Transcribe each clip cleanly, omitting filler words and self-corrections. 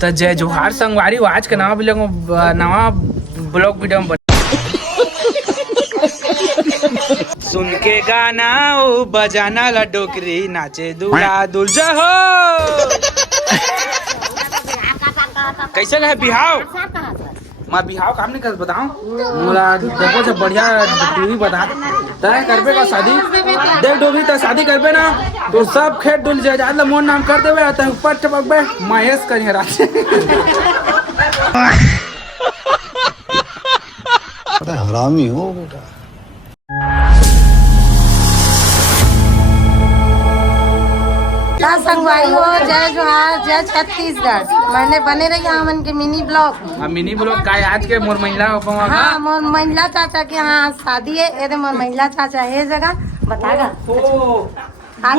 तो जय जोहार संगवारी आज के नवा ब्लॉग वीडियो में सुन के गाना ओ बजाना ला डोकरी नाचे दूल्हा दुल्हा हो। कैसे है बिहाव? मैं बिहाव काम नहीं कर बताऊं मोला देखो जब बढ़िया टीवी बता तय करबे का शादी देख डोबी तो शादी करबे ना तो सब खेत डुल जाए आज मोर नाम कर देवे तय ऊपर टपकबे महेश करिए रात हरामी हो बेटा। संगवारी हो जय जोहार जय छत्तीसगढ़। मैंने बने रही हमन के मिनी ब्लॉग। मिनी ब्लॉग का आज के मोर महिला हाँ मोर महिला चाचा के यहाँ शादी है ये मोर महिला चाचा है जगह बतागा आज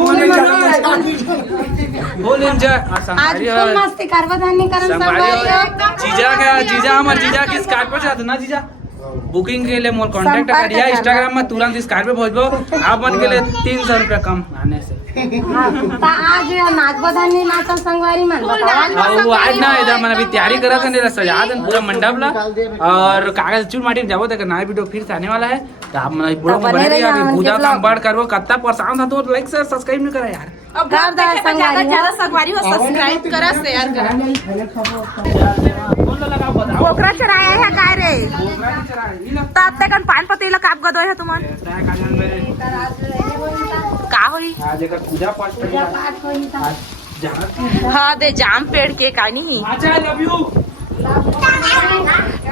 मस्ती करवा धानी करन संगवारी जीजा हमार जीजा की स्कार्पियो चाहते ना जीजा बुकिंग के लिए मोर कांटेक्ट करिए इंस्टाग्राम में तुरंत स्कार्पियो भेजबो आप मन के लिए 300 रुपया कम आने से। आज नाच बधानी नाचल संगवारी मन वो आज ना इधर मैंने अभी तैयारी करा था सजा दें पूरा मंडप ला और कागज चूर माटी में जाबो तक नया वीडियो फिर से आने वाला है तो आप मन पूरा बने रहिए अभी पूजा काम बढ़ करबो कत्ता परेशान था तो लाइक शेयर सब्सक्राइब नहीं करा यार अब ज्यादा संगवारी हो सब्सक्राइब करा शेयर करा ओकरा चढ़ाया है काय रे तब तक पान पतेला काप गदो है तुमन का होई आज का पूजा पाठ हां दे जाम पेड़ के कानी अच्छा आई लव यू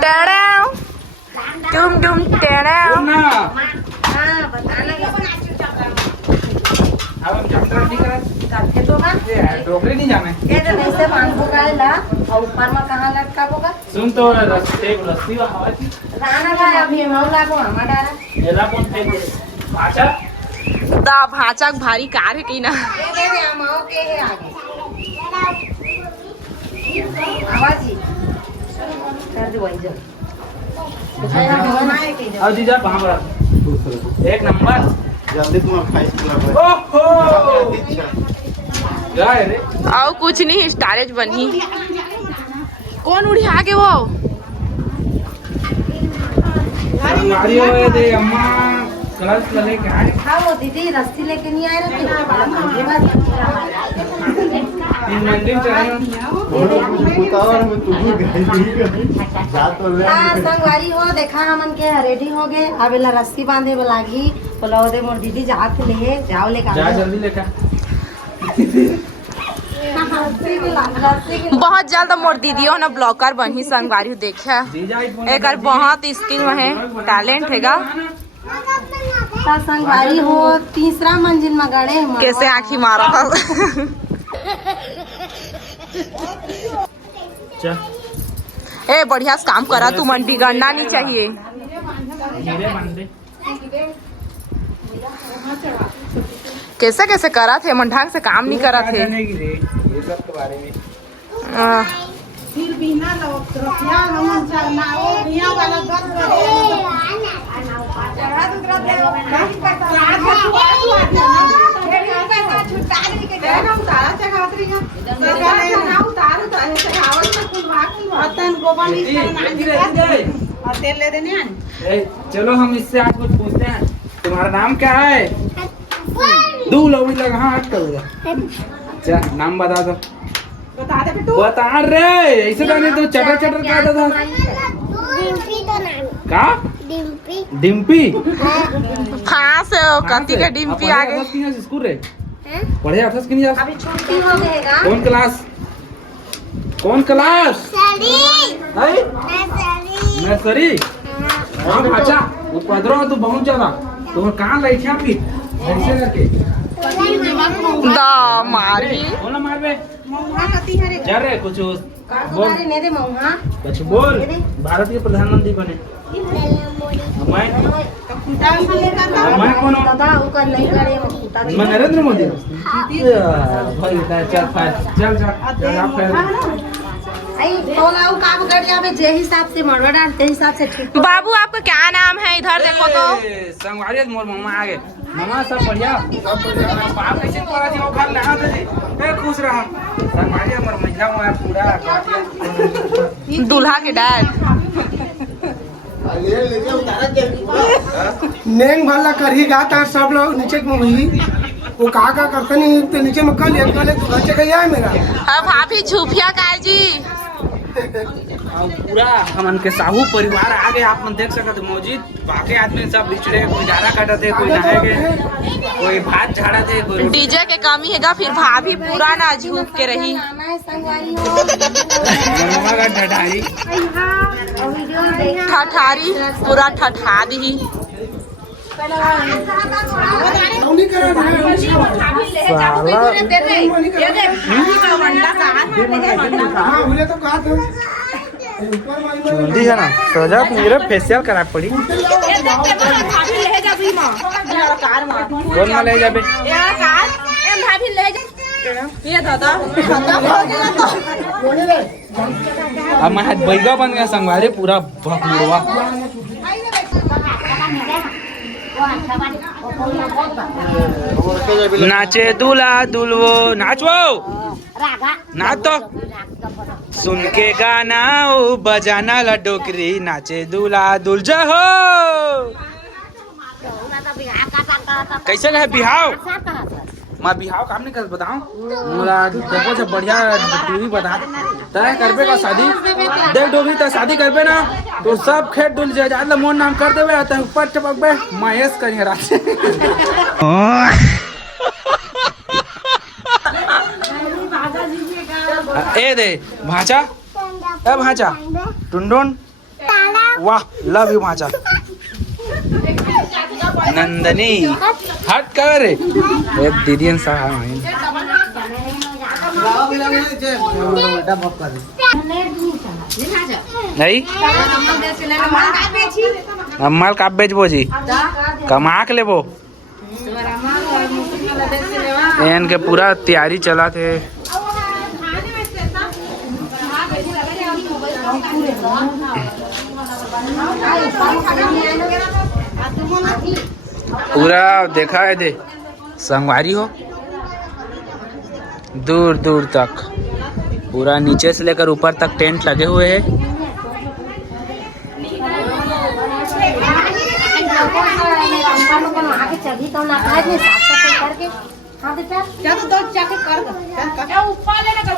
टेड़ाओ तुम टेड़ाओ ना हां बताना अब हम जात्रा नहीं करा करके तो ना ये डोकरे नहीं जाने ये तो ऐसे बांध ला और ऊपर में कहां लटका होगा सुन तो रस्सी हवा की राना का अभी मौला को हमारा डाला एला कौन फेंक दे अच्छा दा भाचा भारी कार है की ना दे माओ के है आगे आवाज ही कर दो भाई जब और जीजा वहां पर एक नंबर जल्दी तुम फाइट ओहो क्या है रे आओ कुछ नहीं स्टारेज बनी कौन उड़ी आगे वो हमारी होए दे अम्मा कलश लेके आए हाँ वो दीदी रस्सी लेके नहीं आए रहे तीन मंदिर चढ़ाए संगवारी हो देखा हमन के रेडी हो गए अब एला रस्सी बांधे लागी तो लो दे मोर दीदी जात ले जाओ ले जा जल्दी लेकर बहुत जल्द मोर दीदियों ना ब्लॉगर बनी संगवारी देखा एक बहुत स्किल में है टैलेंट हैगा संगवारी हो तीसरा मंजिल में गड़े कैसे आँखी मारा था ए बढ़िया से काम करा तू मंडी गड़ना नहीं चाहिए कैसे कैसे करा थे मन ढंग से काम नहीं करा थे फिर बिना रखिया हम चलना ओ बिया वाला दस बजे चलो हम इससे आज कुछ पूछते हैं तुम्हारा नाम क्या है दू लोगी लगा हाँ हट कर अच्छा नाम बता दो बता रे ऐसे तो नहीं तो चटर चटर कहता था डिम्पी तो नाम का डिम्पी डिम्पी कहाँ से कति के डिम्पी आ गए स्कूल रे पढ़े आथस कि नहीं जा अभी छुट्टी हो गएगा कौन क्लास सरी नर्सरी हाँ बच्चा वो पदरो तू बहुत ज्यादा तो कहाँ लाई थी अभी ऐसे करके दा मारी बोला मार बे मौहा कति हरे जा रे कुछ बोल ने दे मौहा कुछ बोल भारत के प्रधानमंत्री बने मैं कौन हूँ दादा वो कर नहीं करे मैं नरेंद्र मोदी भाई चल चल आई तोला वो काम कर जावे जे हिसाब से मरवा डाल ते हिसाब से ठीक बाबू आपका क्या नाम है इधर देखो तो संगवारी मोर मम्मा आ गए मामा सब बढ़िया बाप कैसे पड़ा जी वो घर लगा दे ए खुश रहा संभाली हमर महिला में पूरा दूल्हा के डैड नेंग भला कर ही गाता है सब लोग नीचे में वही वो कहा करते नहीं तो नीचे में कल एक तू घर से गया है मेरा अब भाभी झूफिया काल जी और पूरा हमन के साहू परिवार आगे आप मन देख सकते मौजूद बाकी आदमी सब बिछड़े कोई गारा काटते कोई नहाए गए कोई भात झाड़ते कोई डीजे के कमी हैगा फिर भाभी पूरा ना झूफ के रही आना है संगवारी हो मामा का ढढारी और वीडियो देख ठठारी पूरा ठठा दी नहीं करा रहा हाँ बोले तो कहा था जल्दी है ना सजा मेरे फेशियल करा पड़ी कौन में ले जाबे अब मैं बैगा बन गया संगवारी पूरा भकुड़वा नाचे दूल्हा दुल्हो नाचो नाच तो सुन के गाना ओ बजाना ला डोकरी नाचे दूल्हा दुल्हा हो कैसे है बिहाव मैं बिहाव काम नहीं कर बताऊं मोला देखो से बढ़िया टीवी बता तय करबे का शादी देख डोबी तो शादी करबे ना तो सब खेत डुल जाए ज्यादा मोन नाम कर देबे त ऊपर टपकबे महेश कहीं रात ए दे भाचा ए भाचा टुंडुन वाह लव यू भाचा नंदनी हट कर एक दीदी सा नहीं अम्माल का बेचबो जी कमा के लेबो एन के पूरा तैयारी चला थे पूरा देखा है दे संगवारी हो दूर दूर तक पूरा नीचे से लेकर ऊपर तक टेंट लगे हुए हैं चली तो ना खाए नहीं साफ सफाई करके हाँ बेटा क्या तो दो जाके कर क्या ऊपर लेना कर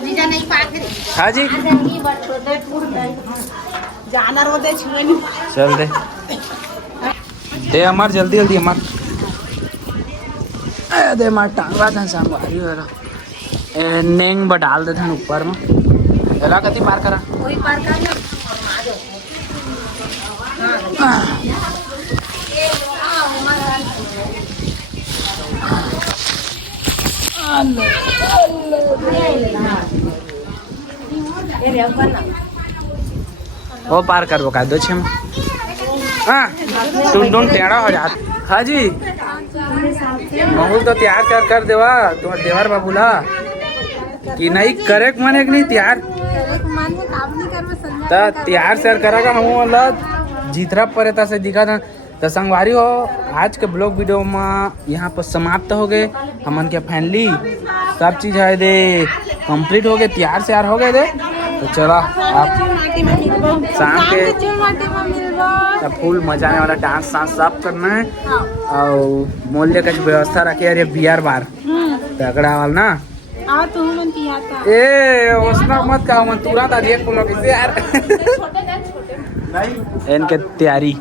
जीजा नहीं पाते हाँ जी नहीं बट छोटे टूट गए जाना रो दे छुएनी चल दे हमार जल्दी जल्दी हमार दे हमार टांगवा था संगवारी वाला नेंग ब डाल दे था ऊपर में एला कति पार करा कोई पार कर ना वो पार कर बका दो छे हाँ टुन टेढ़ा हो जात हाँ जी बहुत तो तैयार कर देवा तुम्हारे देवर बाबूला कि नहीं करे मने नहीं तैयार तैयार शेयर करेगा हम जीतरा परेता से दिखा था तो संगवारी हो आज के ब्लॉग वीडियो में यहाँ पर समाप्त हो गए हमन के फाइनली सब चीज है दे कंप्लीट हो गए तैयार शेयर हो गए दे तो चला आप शाम के फुल मजा आने वाला डांस सांस सब करना है और मूल्य का व्यवस्था रखे यार बियर बार तगड़ा वाला ना ए उसना मत कहो मन तुरंत आज एक यार इनके तैयारी